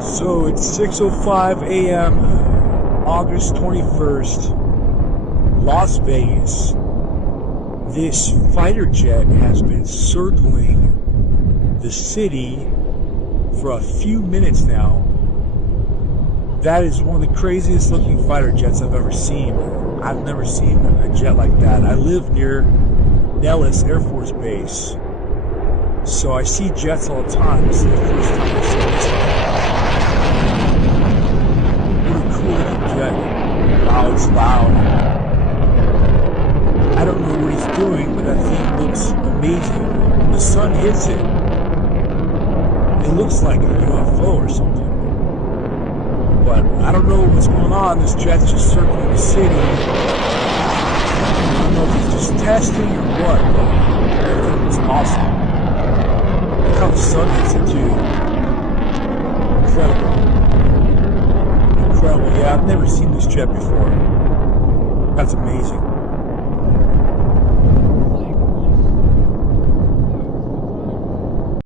So it's 6:05 a.m., August 21st, Las Vegas. This fighter jet has been circling the city for a few minutes now. That is one of the craziest looking fighter jets I've ever seen. I've never seen a jet like that. I live near Nellis Air Force Base, so I see jets all the time. This is the first time I've seen this one. What a cool looking jet. Wow, it's loud. I don't know what he's doing, but that thing looks amazing. When the sun hits it, it looks like a UFO or something. But I don't know what's going on. This jet's just circling the city. I don't know if he's just testing or what, but it's awesome. Look how the sun hits it too. Incredible. Incredible. Yeah, I've never seen this jet before. That's amazing.